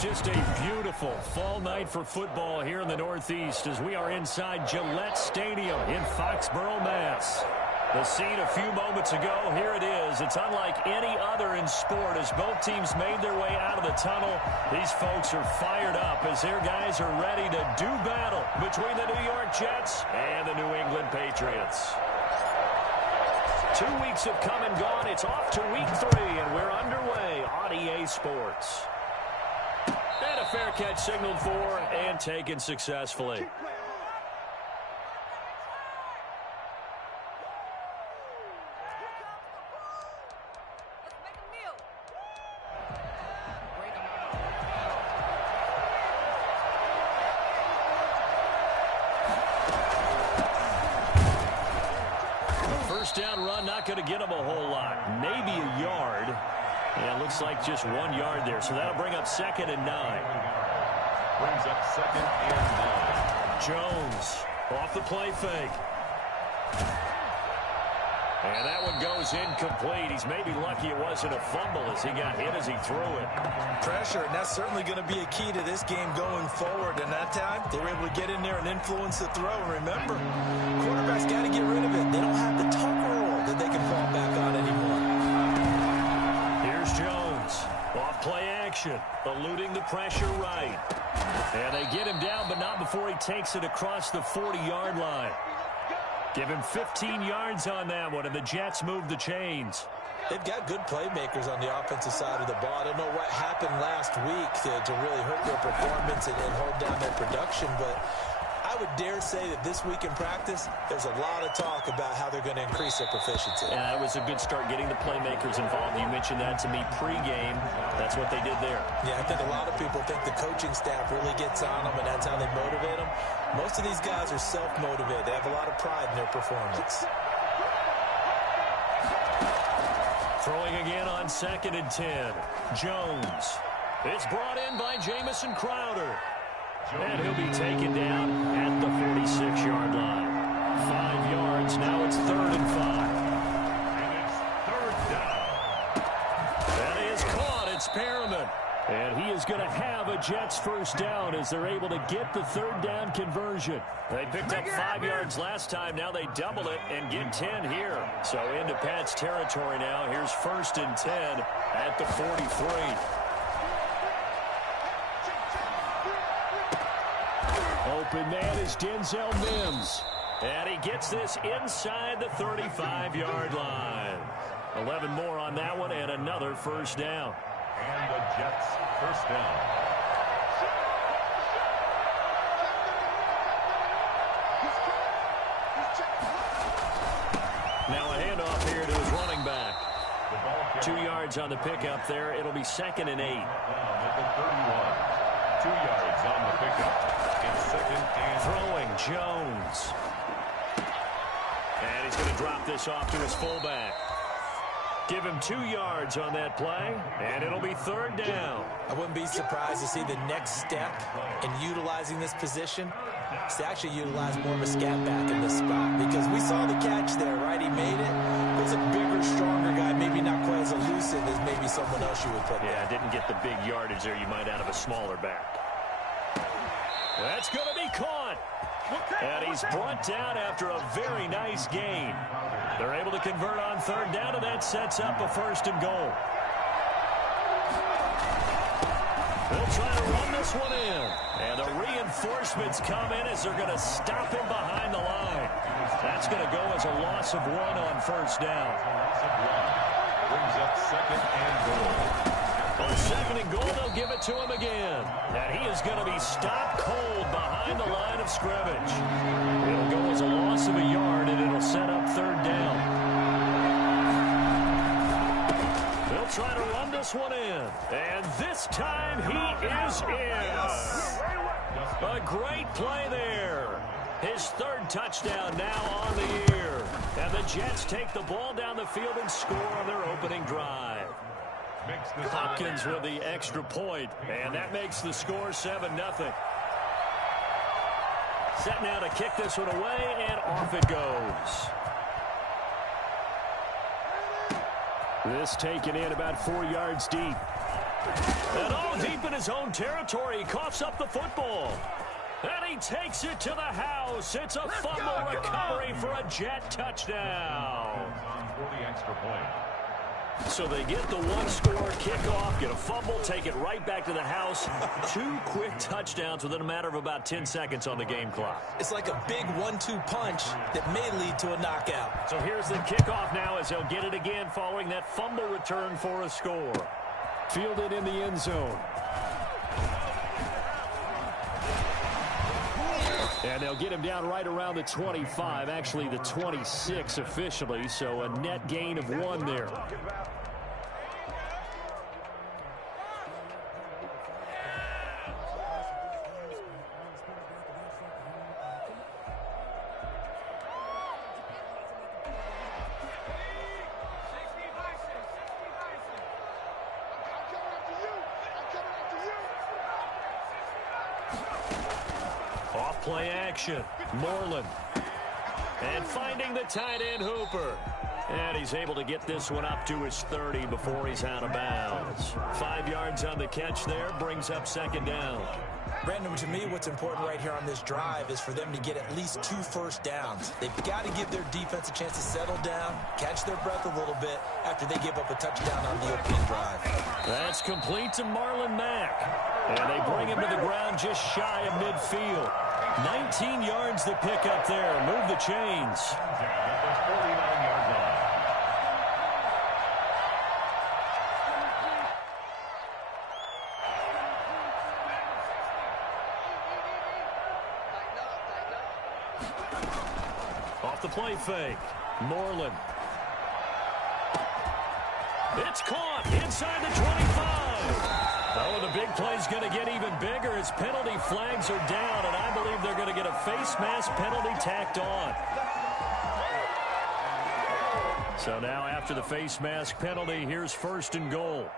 Just a beautiful fall night for football here in the Northeast as we are inside Gillette Stadium in Foxborough, Mass. The scene a few moments ago, here it is. It's unlike any other in sport as both teams made their way out of the tunnel. These folks are fired up as their guys are ready to do battle between the New York Jets and the New England Patriots. 2 weeks have come and gone. It's off to week 3, and we're underway on EA Sports. And a fair catch signaled for and taken successfully. First down run, not going to get him a whole lot. Maybe a yard. Yeah, it looks like just 1 yard there, so that'll bring up 2nd and 9. Brings up 2nd and 9. Jones off the play fake. And that one goes incomplete. He's maybe lucky it wasn't a fumble as he got hit as he threw it. Pressure, and that's certainly going to be a key to this game going forward. And that time, they were able to get in there and influence the throw. And remember, quarterbacks got to get rid of it. They don't have the Tucker rule that they can fall back on anymore. Here's Jones. Off play action. Eluding the pressure right. And they get him down, but not before he takes it across the 40-yard line. Give him 15 yards on that one, and the Jets move the chains. They've got good playmakers on the offensive side of the ball. I don't know what happened last week to really hurt their performance and hold down their production, but I would dare say that this week in practice, there's a lot of talk about how they're going to increase their proficiency. Yeah, it was a good start getting the playmakers involved. You mentioned that to me pregame. That's what they did there. Yeah, I think a lot of people think the coaching staff really gets on them, and that's how they motivate them. Most of these guys are self-motivated. They have a lot of pride in their performance. Throwing again on 2nd and 10. Jones. It's brought in by Jamison Crowder. And he'll be taken down at the 46-yard line. 5 yards. Now it's 3rd and 5. And it's 3rd down. That is caught. It's Perriman. And he is going to have a Jets first down as they're able to get the 3rd down conversion. They picked up 5 yards last time. Now they double it and get 10 here. So into Pat's territory now. Here's 1st and 10 at the 43. Open man is Denzel Mims. And he gets this inside the 35-yard line. 11 more on that one and another first down. And the Jets first down. Now a handoff here to his running back. 2 yards on the pickup there. It'll be 2nd and 8. At the 31. 2 yards on the pickup. It's 2nd and throwing Jones. And he's going to drop this off to his fullback. Give him 2 yards on that play, and it'll be 3rd down. I wouldn't be surprised to see the next step in utilizing this position is to actually utilize more of a scat back in this spot, because we saw the catch there, right? He made it. There's a bigger, stronger guy, maybe not quite as elusive as maybe someone else you would put there. Yeah, didn't get the big yardage there you might out of a smaller back. That's going to be caught. And he's brought down after a very nice gain. They're able to convert on 3rd down, and that sets up a 1st and goal. They'll try to run this one in. And the reinforcements come in as they're going to stop him behind the line. That's going to go as a loss of 1 on 1st down. brings up 2nd and goal. On 2nd and goal, they'll give it to him again. And he is going to be stopped cold behind the line of scrimmage. It'll go as a loss of a yard, and it'll set up 3rd down. They'll try to run this one in. And this time he is in. A great play there. His 3rd touchdown now on the year. And the Jets take the ball down the field and score on their opening drive. Hopkins with the extra point, and that makes the score 7-0. Set now to kick this one away, and off it goes. This taken in about 4 yards deep. And all deep in his own territory, he coughs up the football. And he takes it to the house. It's a fumble recovery for a Jet touchdown. Extra point. So they get the one-score kickoff, get a fumble, take it right back to the house. 2 quick touchdowns within a matter of about 10 seconds on the game clock. It's like a big 1-2 punch that may lead to a knockout. So here's the kickoff now as they'll get it again following that fumble return for a score. Fielded in the end zone. And they'll get him down right around the 25, actually the 26 officially, so a net gain of 1 there. Play action. Moreland. And finding the tight end Hooper. And he's able to get this one up to his 30 before he's out of bounds. 5 yards on the catch there. Brings up second down. Brandon, to me, what's important right here on this drive is for them to get at least 2 first downs. They've got to give their defense a chance to settle down, catch their breath a little bit after they give up a touchdown on the opening drive. That's complete to Marlon Mack. And they bring him to the ground just shy of midfield. 19 yards to pick up there. Move the chains. 49-yard line. Off the play fake. Moreland. It's caught inside the 25. Oh, the big play's going to get even bigger as penalty flags are down, and I believe they're going to get a face mask penalty tacked on. So now after the face mask penalty, here's first and goal.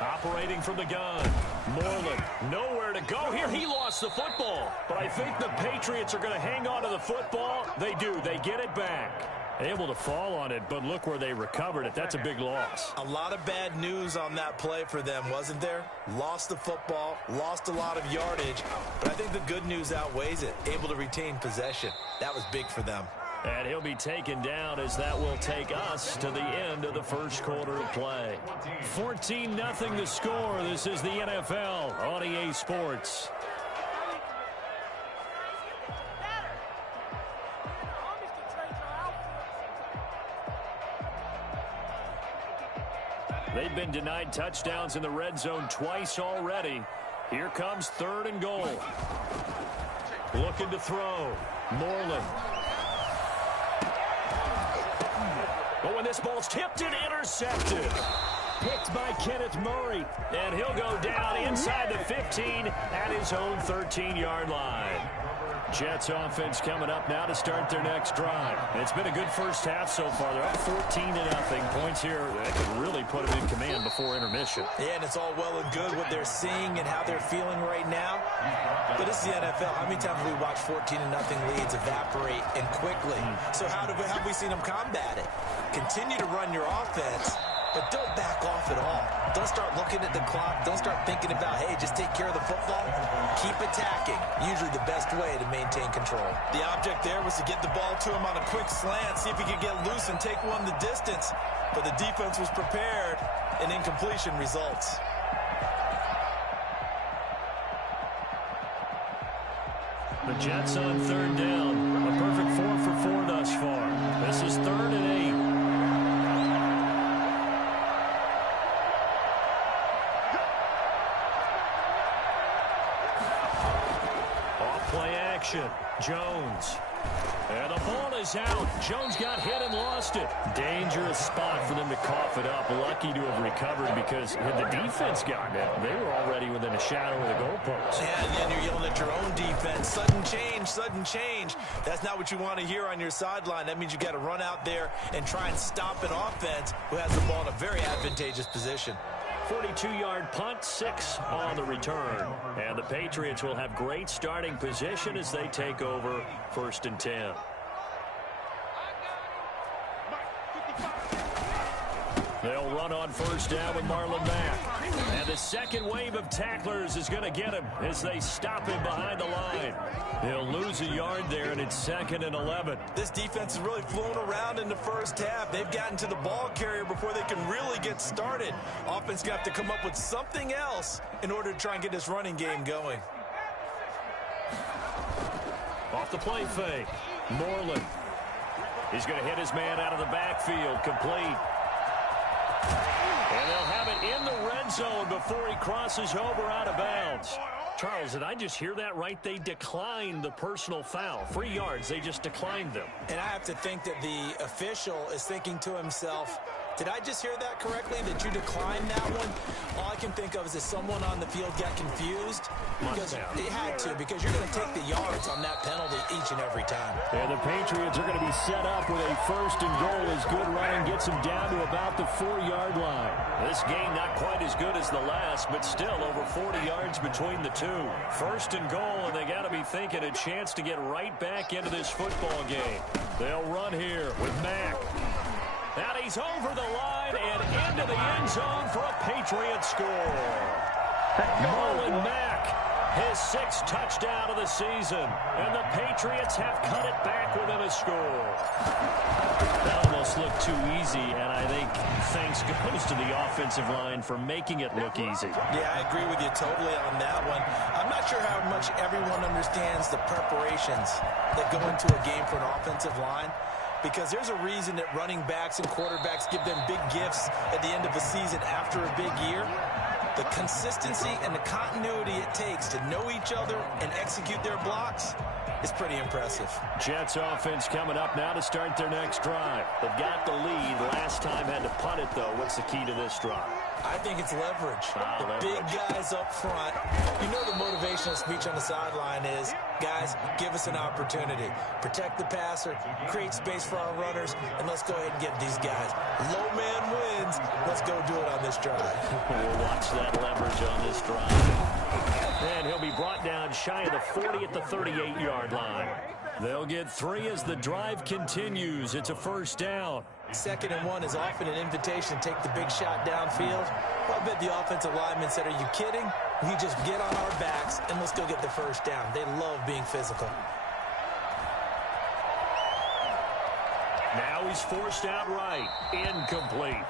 Operating from the gun. Moreland, nowhere to go here. He lost the football. But I think the Patriots are going to hang on to the football. They do. They get it back. Able to fall on it, but look where they recovered it. That's a big loss. A lot of bad news on that play for them, wasn't there? Lost the football, lost a lot of yardage, but I think the good news outweighs it. Able to retain possession. That was big for them. And he'll be taken down as that will take us to the end of the first quarter of play. 14-0 the score. This is the NFL on EA Sports. They've been denied touchdowns in the red zone twice already. Here comes third and goal. Looking to throw. Moreland. Oh, and this ball's tipped and intercepted. Picked by Kenneth Murray. And he'll go down inside the 15 at his own 13-yard line. Jets offense coming up now to start their next drive. It's been a good first half so far. They're up 14-0. Points here that could really put them in command before intermission. Yeah, and it's all well and good what they're seeing and how they're feeling right now. But this is the NFL. How many times have we watched 14-0 leads evaporate and quickly? So how have we seen them combat it? Continue to run your offense, but don't back off at all. Don't start looking at the clock. Don't start thinking about, hey, just take care of the football. Keep attacking. Usually the best way to maintain control. The object there was to get the ball to him on a quick slant, see if he could get loose and take one the distance. But the defense was prepared, and incompletion results. The Jets on third down. A perfect 4 for 4 thus far. This is 3rd and 8. Jones. And the ball is out. Jones got hit and lost it. Dangerous spot for them to cough it up. Lucky to have recovered because had the defense gotten it, they were already within a shadow of the goalpost. Yeah, and then you're yelling at your own defense. Sudden change, sudden change. That's not what you want to hear on your sideline. That means you got to run out there and try and stop an offense who has the ball in a very advantageous position. 42-yard punt, 6 on the return. And the Patriots will have great starting position as they take over 1st and 10. run on first down with Marlon Mack. And the second wave of tacklers is going to get him as they stop him behind the line. He'll lose a yard there, and it's 2nd and 11. This defense is really flown around in the first half. They've gotten to the ball carrier before they can really get started. Offense going to have to come up with something else in order to try and get this running game going. Off the play fake, Moreland. He's going to hit his man out of the backfield, complete. And they'll have it in the red zone before he crosses over out of bounds. Charles, did I just hear that right? They declined the personal foul. 3 yards, they just declined them. And I have to think that the official is thinking to himself, did I just hear that correctly, that you declined that one? All I can think of is that someone on the field got confused. Because it had to, because you're going to take the yards on that penalty each and every time. And the Patriots are going to be set up with a 1st and goal as good running gets them down to about the 4-yard line. This game not quite as good as the last, but still over 40 yards between the two. 1st and goal, and they got to be thinking a chance to get right back into this football game. They'll run here with Mack. Now he's over the line and into the end zone for a Patriots score. Marlon Mack, his 6th touchdown of the season, and the Patriots have cut it back within a score. That almost looked too easy, and I think thanks goes to the offensive line for making it look easy. Yeah, I agree with you totally on that one. I'm not sure how much everyone understands the preparations that go into a game for an offensive line. Because there's a reason that running backs and quarterbacks give them big gifts at the end of a season after a big year. The consistency and the continuity it takes to know each other and execute their blocks is pretty impressive. Jets offense coming up now to start their next drive. They've got the lead. Last time had to punt it, though. What's the key to this drive? I think it's leverage. The big guys up front. You know the motivational speech on the sideline is, guys, give us an opportunity. Protect the passer, create space for our runners, and let's go ahead and get these guys. Low man wins. Let's go do it on this drive. We'll watch that leverage on this drive. And he'll be brought down shy of the 40 at the 38-yard line. They'll get 3 as the drive continues. It's a 1st down. 2nd and 1 is often an invitation to take the big shot downfield. I bet the offensive lineman said, are you kidding? We just get on our backs and let's go get the 1st down. They love being physical. Now he's forced out right. Incomplete.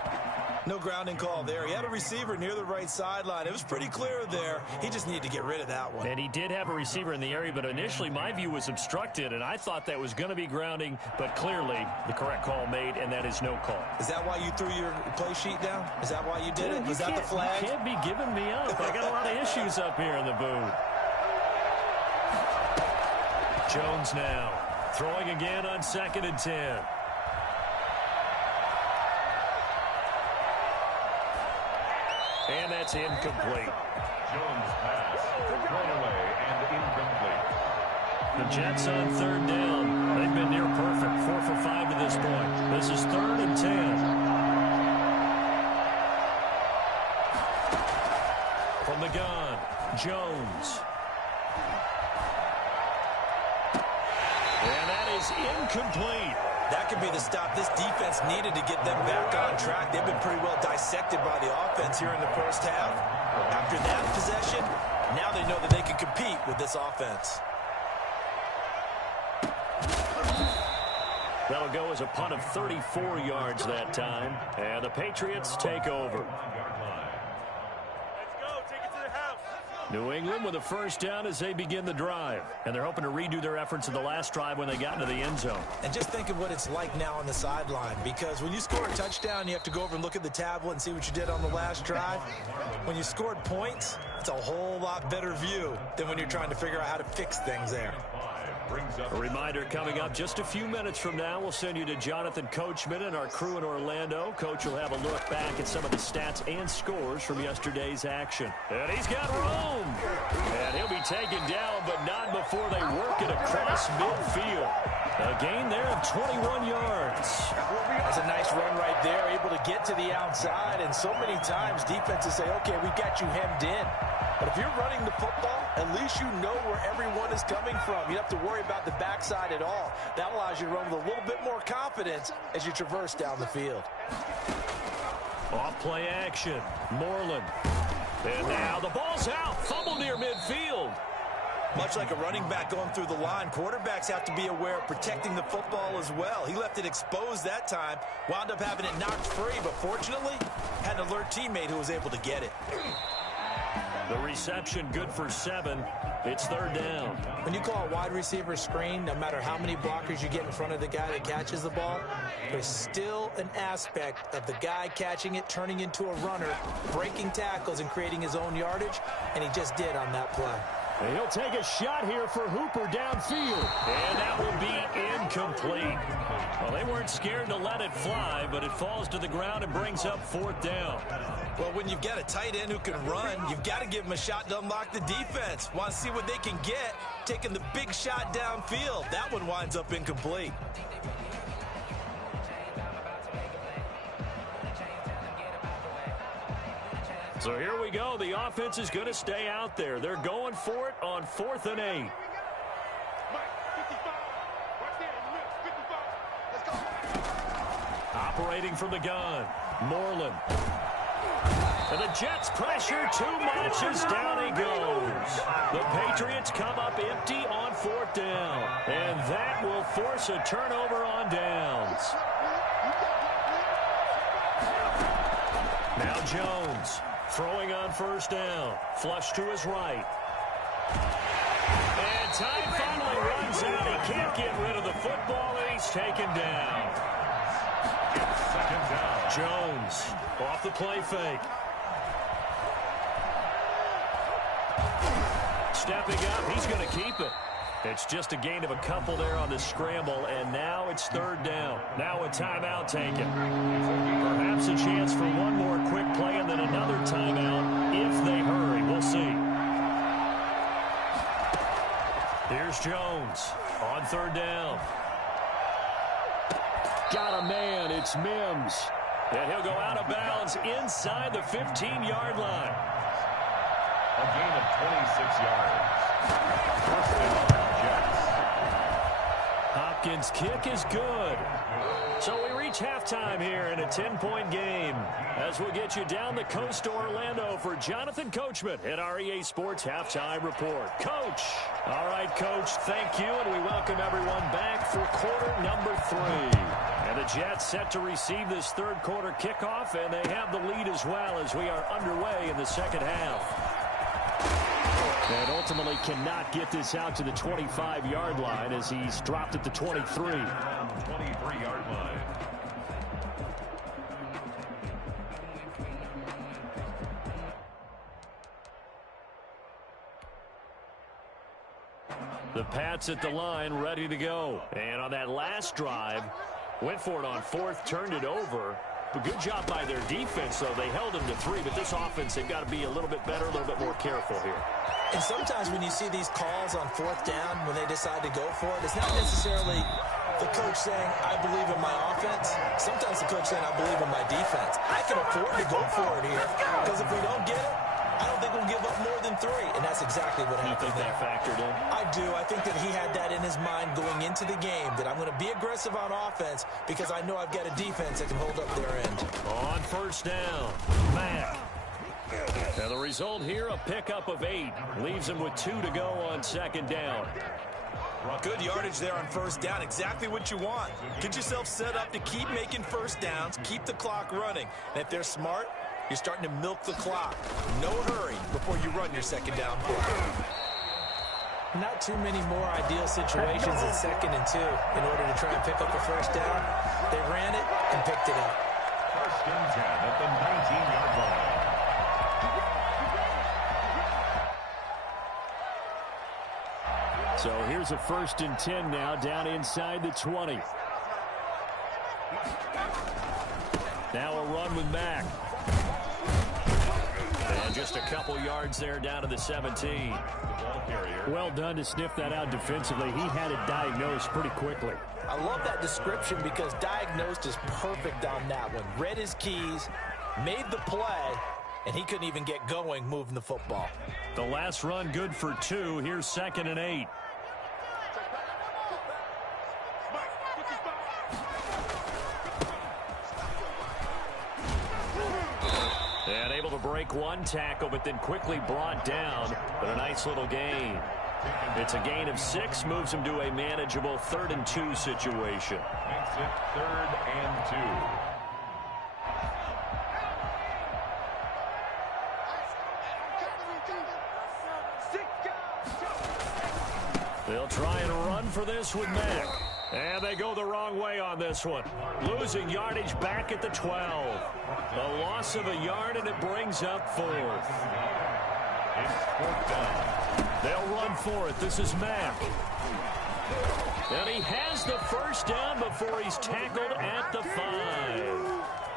No grounding call there. He had a receiver near the right sideline. It was pretty clear there. He just needed to get rid of that one. And he did have a receiver in the area, but initially my view was obstructed, and I thought that was going to be grounding, but clearly the correct call made, and that is no call. Is that why you threw your play sheet down? Is that why you did it? Was that the flag? You can't be giving me up. I got a lot of issues up here in the booth. Jones now throwing again on 2nd and 10. And that's incomplete. Jones pass, thrown away and incomplete. The Jets on 3rd down. They've been near perfect, 4 for 5 to this point. This is 3rd and 10. From the gun, Jones. And that is incomplete. That could be the stop this defense needed to get them back on track. They've been pretty well dissected by the offense here in the first half. After that possession, now they know that they can compete with this offense. That'll go as a punt of 34 yards that time. And the Patriots take over. New England with a 1st down as they begin the drive. And they're hoping to redo their efforts in the last drive when they got into the end zone. And just think of what it's like now on the sideline. Because when you score a touchdown, you have to go over and look at the tablet and see what you did on the last drive. When you scored points, it's a whole lot better view than when you're trying to figure out how to fix things there. A reminder coming up just a few minutes from now. We'll send you to Jonathan Coachman and our crew in Orlando. Coach will have a look back at some of the stats and scores from yesterday's action. And he's got room. And he'll be taken down, but not before they work it across midfield. A gain there of 21 yards. That's a nice run right there, able to get to the outside. And so many times defenses say, okay, we've got you hemmed in. But if you're running the football, at least you know where everyone is coming from. You don't have to worry about the backside at all. That allows you to run with a little bit more confidence as you traverse down the field. Off play action. Moreland. And now the ball's out. Fumble near midfield. Much like a running back going through the line, quarterbacks have to be aware of protecting the football as well. He left it exposed that time, wound up having it knocked free, but fortunately, had an alert teammate who was able to get it. The reception good for 7. It's third down. When you call a wide receiver screen, no matter how many blockers you get in front of the guy that catches the ball, there's still an aspect of the guy catching it, turning into a runner, breaking tackles and creating his own yardage, and he just did on that play. And he'll take a shot here for Hooper downfield. And that will be incomplete. Well, they weren't scared to let it fly, but it falls to the ground and brings up fourth down. Well, when you've got a tight end who can run, you've got to give him a shot to unlock the defense. Want to see what they can get, taking the big shot downfield. That one winds up incomplete. So here we go. The offense is going to stay out there. They're going for it on 4th and 8. Operating from the gun. Moreland. And the Jets pressure too much as down he goes. The Patriots come up empty on 4th down. And that will force a turnover on downs. Now Jones. Throwing on 1st down. Flush to his right. And time finally runs out. He can't get rid of the football, and he's taken down. Second down. Jones off the play fake. Stepping up, he's going to keep it. It's just a gain of a couple there on the scramble, and now it's 3rd down. Now a timeout taken. Perhaps a chance for one more quick play and then another timeout if they hurry. We'll see. Here's Jones on 3rd down. Got a man. It's Mims. And he'll go out of bounds inside the 15-yard line. A gain of 26 yards. First down. Hopkins' kick is good. So we reach halftime here in a 10-point game as we'll get you down the coast to Orlando for Jonathan Coachman at our EA Sports Halftime Report. Coach. All right, Coach, thank you, and we welcome everyone back for quarter number 3. And the Jets set to receive this third quarter kickoff, and they have the lead as well as we are underway in the second half. And ultimately cannot get this out to the 25-yard line as he's dropped at the 23. 23-yard line. The Pats at the line, ready to go. And on that last drive, went for it on 4th, turned it over. But good job by their defense, though. They held them to 3, but this offense, they've got to be a little bit better, a little bit more careful here. And sometimes when you see these calls on 4th down, when they decide to go for it, it's not necessarily the coach saying, I believe in my offense. Sometimes the coach saying, I believe in my defense. I can afford to go for it here because if we don't get it, I don't think we'll give up more than 3. And that's exactly what happened there. You think that factored in? I do. I think that he had that in his mind going into the game, that I'm going to be aggressive on offense because I know I've got a defense that can hold up their end. On 1st down, Mack. And the result here, a pickup of 8. Leaves him with 2 to go on 2nd down. Good yardage there on 1st down. Exactly what you want. Get yourself set up to keep making 1st downs, keep the clock running. And if they're smart, you're starting to milk the clock. No hurry before you run your 2nd down play. Not too many more ideal situations in 2nd and 2 in order to try and pick up a 1st down. They ran it and picked it up. 1st and 10 at the 19-yard line. So here's a 1st and 10 now down inside the 20. Now a run with Mack. And just a couple yards there down to the 17. Well done to sniff that out defensively. He had it diagnosed pretty quickly. I love that description because diagnosed is perfect on that one. Read his keys, made the play, and he couldn't even get going moving the football. The last run good for 2. Here's 2nd and 8. And able to break one tackle, but then quickly brought down. But a nice little gain. It's a gain of 6, moves him to a manageable 3rd and 2 situation. Makes it 3rd and 2. They'll try and run for this with Mack. And they go the wrong way on this one. Losing yardage back at the 12. A loss of a yard, and it brings up 4th. It's 4th down. They'll run for it. This is Mack. And he has the first down before he's tackled at the 5.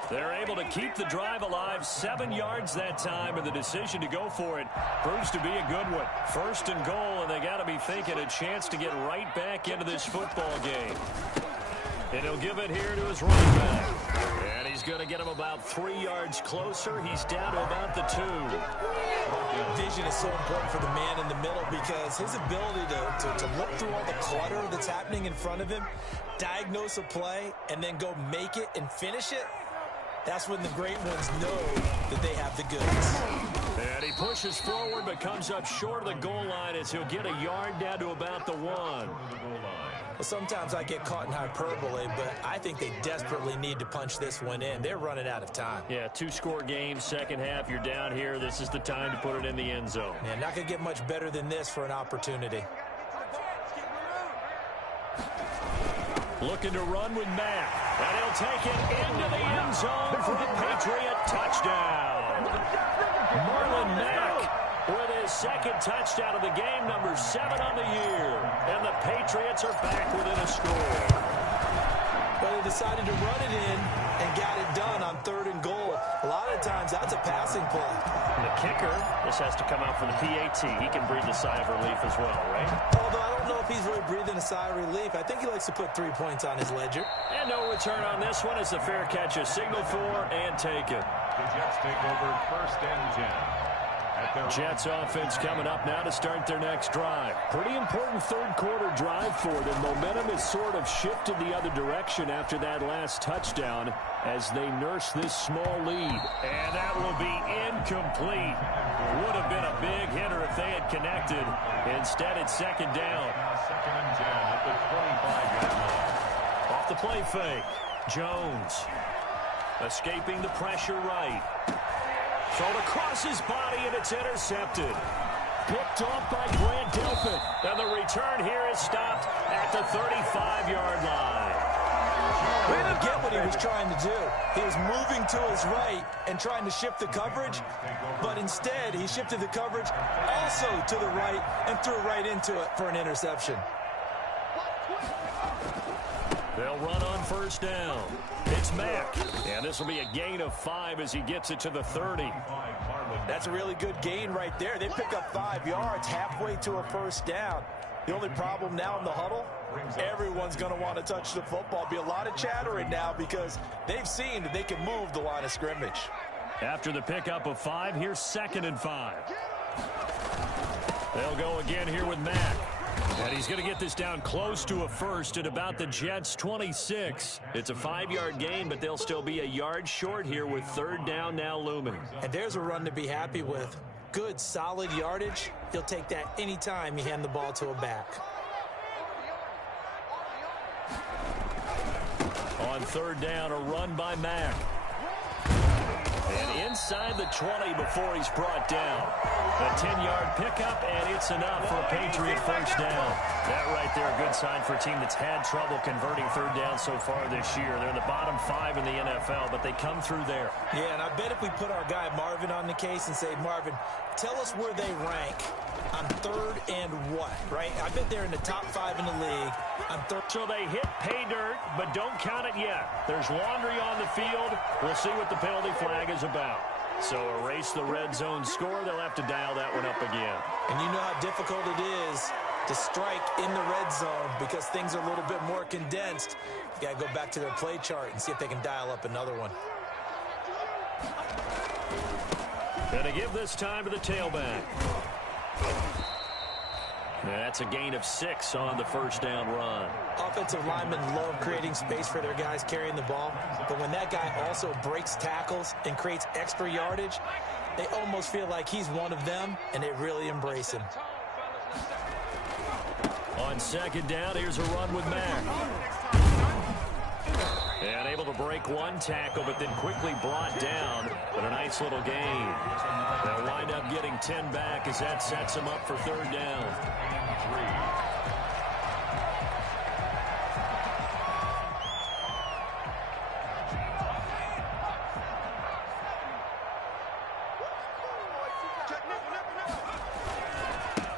They're able to keep the drive alive, 7 yards that time, and the decision to go for it proves to be a good one. 1st and goal, and they got to be thinking a chance to get right back into this football game. And he'll give it here to his running back. And he's going to get him about 3 yards closer. He's down to about the 2. Vision is so important for the man in the middle because his ability to look through all the clutter that's happening in front of him, diagnose a play, and then go make it and finish it, that's when the great ones know that they have the goods. And he pushes forward but comes up short of the goal line as he'll get a yard down to about the 1. Well, sometimes I get caught in hyperbole, but I think they desperately need to punch this one in. They're running out of time. Yeah, 2-score game, second half, you're down here. This is the time to put it in the end zone. Yeah, not going to get much better than this for an opportunity. Looking to run with Mack. And he'll take it into the end zone for a Patriot touchdown. Marlon Mack with his 2nd touchdown of the game, number 7 on the year. And the Patriots are back within a score. But they decided to run it in and got it done on 3rd and goal. A lot of times that's a passing play. And the kicker, this has to come out for the PAT. He can breathe a sigh of relief as well, right? Although I don't know if he's really breathing a sigh of relief. I think he likes to put 3 points on his ledger. And no return on this one as the fair catch is signaled for and taken. The Jets take over 1st and 10. Jets offense coming up now to start their next drive. Pretty important 3rd quarter drive for them. Momentum has sort of shifted the other direction after that last touchdown as they nurse this small lead. And that will be incomplete. Would have been a big hitter if they had connected. Instead, it's 2nd down. 2nd and 10 at the 25-yard line. Off the play fake. Jones escaping the pressure right. Thrown across his body, and it's intercepted. Picked off by Grant Delpit. And the return here is stopped at the 35-yard line. We didn't get what he was trying to do. He was moving to his right and trying to shift the coverage, but instead he shifted the coverage also to the right and threw right into it for an interception. They'll run on 1st down. It's Mack. And this will be a gain of 5 as he gets it to the 30. That's a really good gain right there. They pick up 5 yards halfway to a 1st down. The only problem now in the huddle, everyone's going to want to touch the football. Be a lot of chattering now because they've seen that they can move the line of scrimmage. After the pickup of 5, here's 2nd and 5. They'll go again here with Mack. And he's going to get this down close to a 1st at about the Jets' 26. It's a 5-yard gain, but they'll still be a yard short here with 3rd down now looming. And there's a run to be happy with. Good, solid yardage. He'll take that anytime you hand the ball to a back. On 3rd down, a run by Mack. And inside the 20 before he's brought down. A 10-yard pickup, and it's enough for a Patriot 1st down. That right there, a good sign for a team that's had trouble converting 3rd down so far this year. They're in the bottom 5 in the NFL, but they come through there. Yeah, and I bet if we put our guy Marvin on the case and say, Marvin, tell us where they rank on 3rd and what, right? I bet they're in the top 5 in the league on 3rd. So they hit pay dirt, but don't count it yet. There's laundry on the field. We'll see what the penalty flag is about. So erase the red zone score. They'll have to dial that one up again. And you know how difficult it is to strike in the red zone because things are a little bit more condensed. You got to go back to their play chart and see if they can dial up another one. Going to give this time to the tailback. That's a gain of 6 on the first down run. Offensive linemen love creating space for their guys carrying the ball, but when that guy also breaks tackles and creates extra yardage, they almost feel like he's one of them, and they really embrace him. On second down, here's a run with Mack. And able to break one tackle, but then quickly brought down. But a nice little gain. They'll wind up getting 10 back as that sets them up for third down.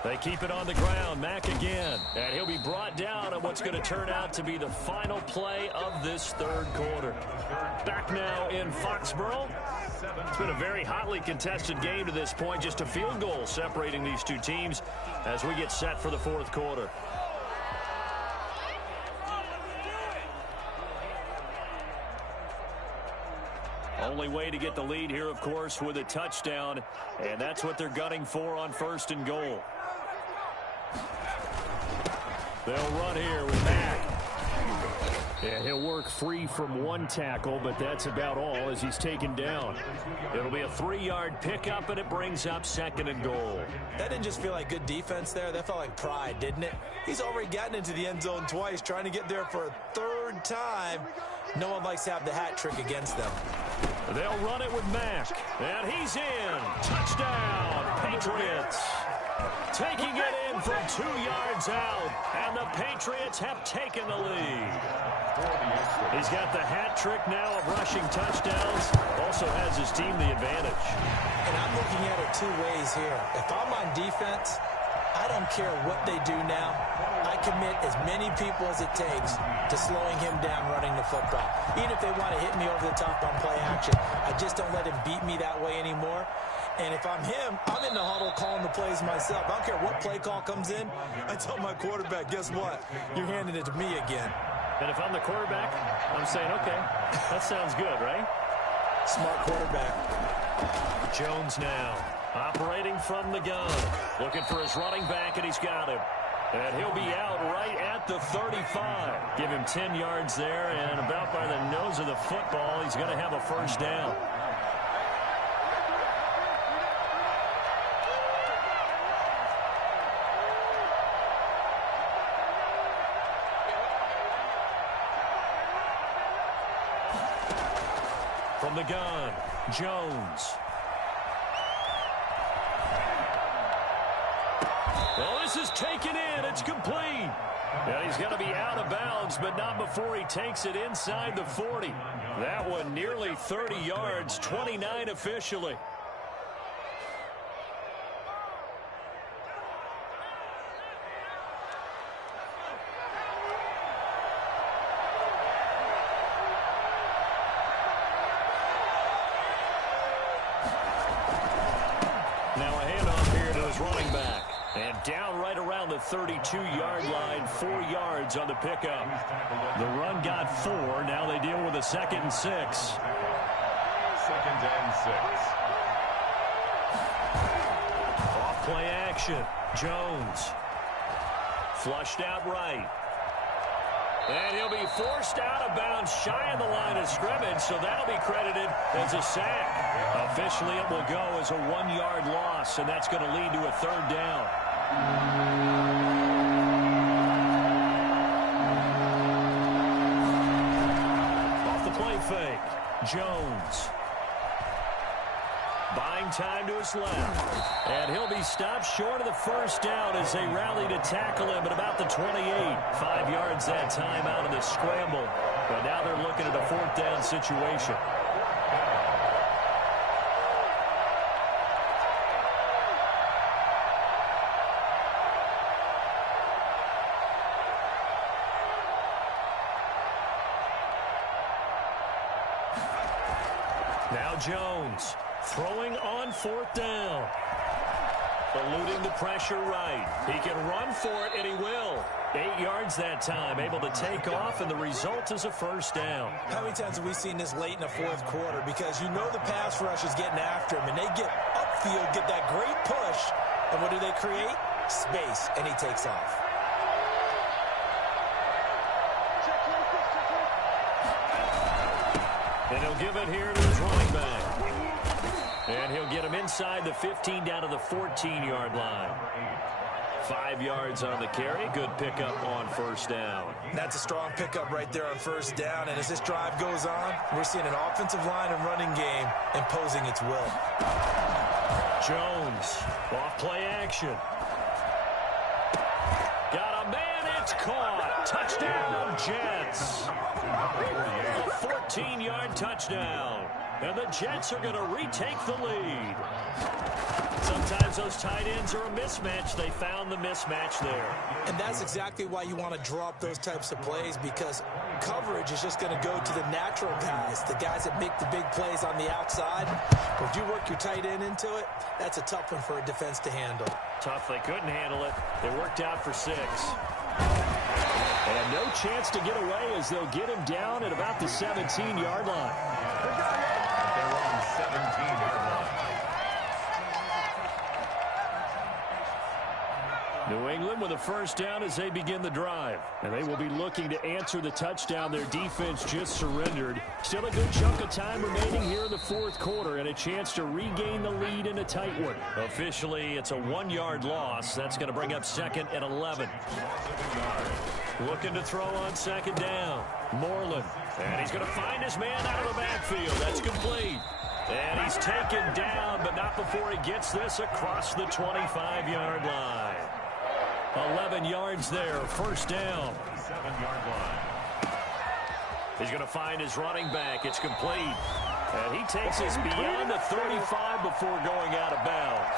They keep it on the ground. Mack again. And he'll be brought down on what's going to turn out to be the final play of this third quarter. Back now in Foxborough. It's been a very hotly contested game to this point. Just a field goal separating these two teams as we get set for the fourth quarter. Only way to get the lead here, of course, with a touchdown. And that's what they're gunning for on first and goal. They'll run here with Mack. Yeah, he'll work free from one tackle, but that's about all as he's taken down. It'll be a 3-yard pickup, and it brings up second and goal. That didn't just feel like good defense there. That felt like pride, didn't it? He's already gotten into the end zone twice, trying to get there for a third time. No one likes to have the hat trick against them. They'll run it with Mack, and he's in. Touchdown, Patriots. Taking it in from 2 yards out, and the Patriots have taken the lead. He's got the hat trick now of rushing touchdowns. Also has his team the advantage. And I'm looking at it 2 ways here. If I'm on defense, I don't care what they do now. I commit as many people as it takes to slowing him down running the football. Even if they want to hit me over the top on play action, I just don't let him beat me that way anymore. And if I'm him, I'm in the huddle calling the plays myself. I don't care what play call comes in. I tell my quarterback, guess what? You're handing it to me again. And if I'm the quarterback, I'm saying, okay, that sounds good, right? Smart quarterback. Jones now operating from the gun. Looking for his running back, and he's got him. And he'll be out right at the 35. Give him 10 yards there, and about by the nose of the football, he's going to have a first down. From the gun, Jones. Well, this is taken in. It's complete. And he's going to be out of bounds, but not before he takes it inside the 40. That one nearly 30 yards, 29 officially. Now a handoff here to his running back. And down right around the 32-yard line, 4 yards on the pickup. The run got 4. Now they deal with a 2nd and 6. 2nd and 6. Off play action. Jones. Flushed out right. And he'll be forced out of bounds shy of the line of scrimmage, so that'll be credited as a sack. Officially, it will go as a 1-yard loss, and that's going to lead to a third down. Off the play fake, Jones. Buying time to his left. And he'll be stopped short of the first down as they rally to tackle him at about the 28. 5 yards that time out of the scramble. But now they're looking at a 4th down situation. Now Jones throwing on 4th down. Eluding the pressure right. He can run for it, and he will. 8 yards that time, able to take off, and the result is a first down. How many times have we seen this late in the fourth quarter? Because you know the pass rush is getting after him, and they get upfield, get that great push, and what do they create? space, and he takes off. And he'll give it here to his running back. And he'll get him inside the 15 down to the 14-yard line. 5 yards on the carry. Good pickup on first down. That's a strong pickup right there on first down. And as this drive goes on, we're seeing an offensive line and running game imposing its will. Jones, off play action. Got a man, it's caught. Touchdown, Jets. A 14-yard touchdown. And the Jets are going to retake the lead. Sometimes those tight ends are a mismatch. They found the mismatch there. And that's exactly why you want to draw up those types of plays, because coverage is just going to go to the natural guys, the guys that make the big plays on the outside. But if you work your tight end into it, that's a tough one for a defense to handle. Tough. They couldn't handle it. They worked out for 6. And no chance to get away as they'll get him down at about the 17-yard line. They're on 17-yard line. New England with a first down as they begin the drive. And they will be looking to answer the touchdown their defense just surrendered. Still a good chunk of time remaining here in the fourth quarter and a chance to regain the lead in a tight one. Officially, it's a 1-yard loss. That's going to bring up 2nd and 11. Looking to throw on second down. Moreland. And he's going to find his man out of the backfield. That's complete. And he's taken down, but not before he gets this across the 25-yard line. 11 yards there, first down. 7-yard line. He's going to find his running back. It's complete. And he takes us beyond the 35 before going out of bounds.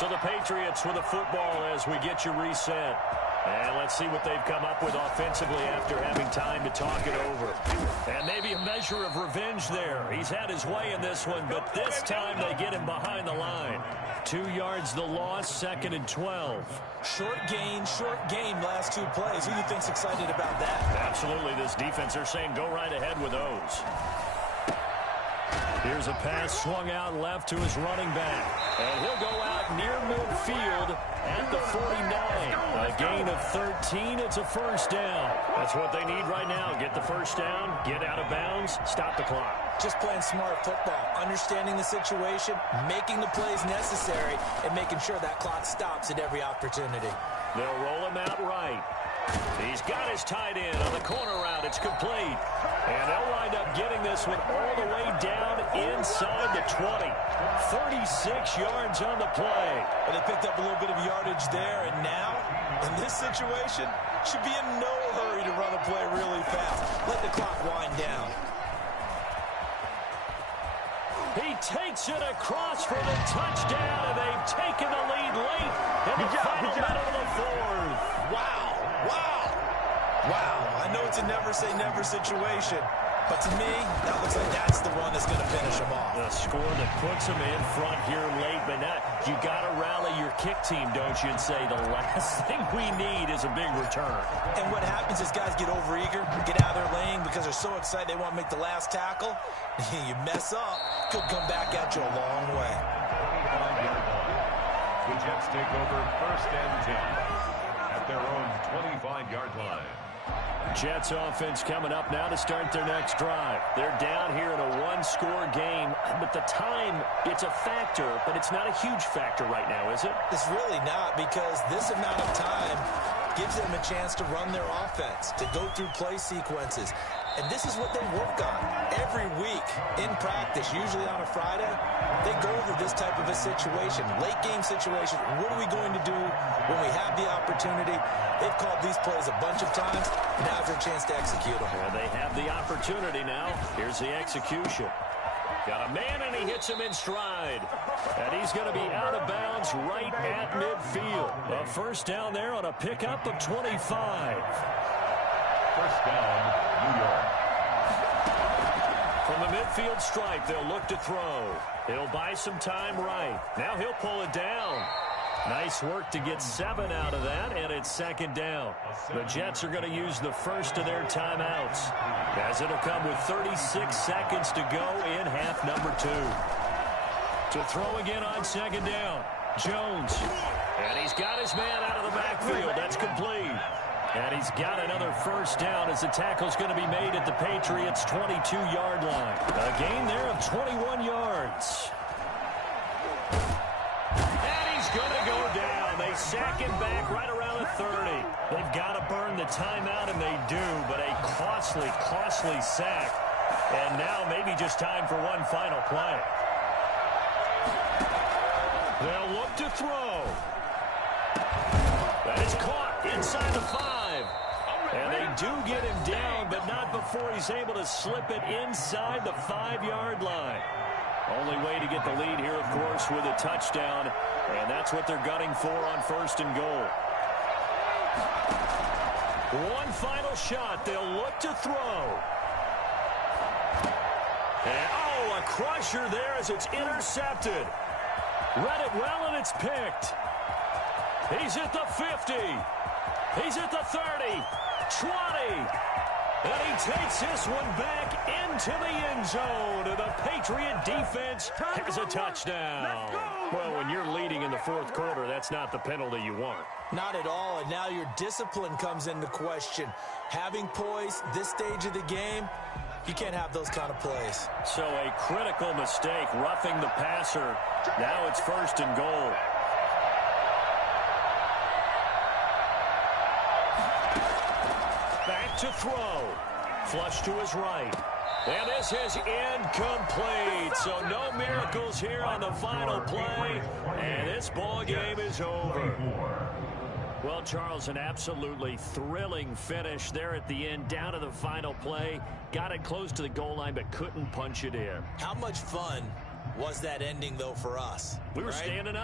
So the Patriots with the football as we get you reset. And let's see what they've come up with offensively after having time to talk it over. And maybe a measure of revenge there. He's had his way in this one, but this time they get him behind the line. 2 yards the loss, 2nd and 12. Short gain, last 2 plays. Who do you think's excited about that? Absolutely. This defense, they're saying go right ahead with those. Here's a pass swung out left to his running back. And he'll go out near midfield at the 49. A gain of 13. It's a first down. That's what they need right now. Get the first down, get out of bounds, stop the clock. Just playing smart football, understanding the situation, making the plays necessary, and making sure that clock stops at every opportunity. They'll roll him out right. He's got his tight end on the corner route. It's complete. And they'll wind up getting this one all the way down inside the 20. 36 yards on the play. Well, they picked up a little bit of yardage there, and now, in this situation, should be in no hurry to run a play really fast. Let the clock wind down. He takes it across for the touchdown, and they've taken the lead late in the final minute of the fourth. Wow, I know it's a never-say-never situation, but to me, that looks like that's the one that's going to finish them off. The score that puts them in front here late, but now you got to rally your kick team, don't you, and say the last thing we need is a big return. And what happens is guys get overeager, get out of their lane because they're so excited they want to make the last tackle. You mess up, could come back at you a long way. The Jets take over 1st and 10 at their own 25-yard line. Jets offense coming up now to start their next drive. They're down here in a 1-score game, but the time, it's a factor, but it's not a huge factor right now, is it? It's really not, because this amount of time gives them a chance to run their offense, to go through play sequences. And this is what they work on every week in practice, usually on a Friday. They go over this type of a situation, late game situation. What are we going to do when we have the opportunity? They've called these plays a bunch of times. Now's their chance to execute them. Well, they have the opportunity now. Here's the execution. Got a man, and he hits him in stride. And he's going to be out of bounds right at midfield. A first down there on a pickup of 25. First down, New York. From the midfield stripe, they'll look to throw. He'll buy some time right. Now he'll pull it down. Nice work to get 7 out of that, and it's 2nd down. The Jets are going to use the first of their timeouts, as it'll come with 36 seconds to go in half number 2. To throw again on second down. Jones. And he's got his man out of the backfield. That's complete. And he's got another first down as the tackle's going to be made at the Patriots' 22-yard line. A gain there of 21 yards. And he's going to go down. They sack him back right around the 30. They've got to burn the timeout, and they do, but a costly, costly sack. And now maybe just time for one final play. They'll look to throw. That is caught inside the 5. And they do get him down, but not before he's able to slip it inside the 5-yard line. Only way to get the lead here, of course, with a touchdown. And that's what they're gunning for on first and goal. One final shot. They'll look to throw. And, oh, a crusher there as it's intercepted. Read it well, and it's picked. He's at the 50. He's at the 30. 20. And he takes this one back into the end zone. And the Patriot defense has a touchdown. Well, when you're leading in the fourth quarter, that's not the penalty you want. Not at all, and now your discipline comes into question. Having poise this stage of the game, you can't have those kind of plays. So a critical mistake, roughing the passer. Now it's first and goal. Back to throw. Flush to his right. And this is incomplete. So no miracles here on the final play. And this ball game is over. Well, Charles, an absolutely thrilling finish there at the end, down to the final play. Got it close to the goal line, but couldn't punch it in. How much fun was that ending, though, for us? We were standing up.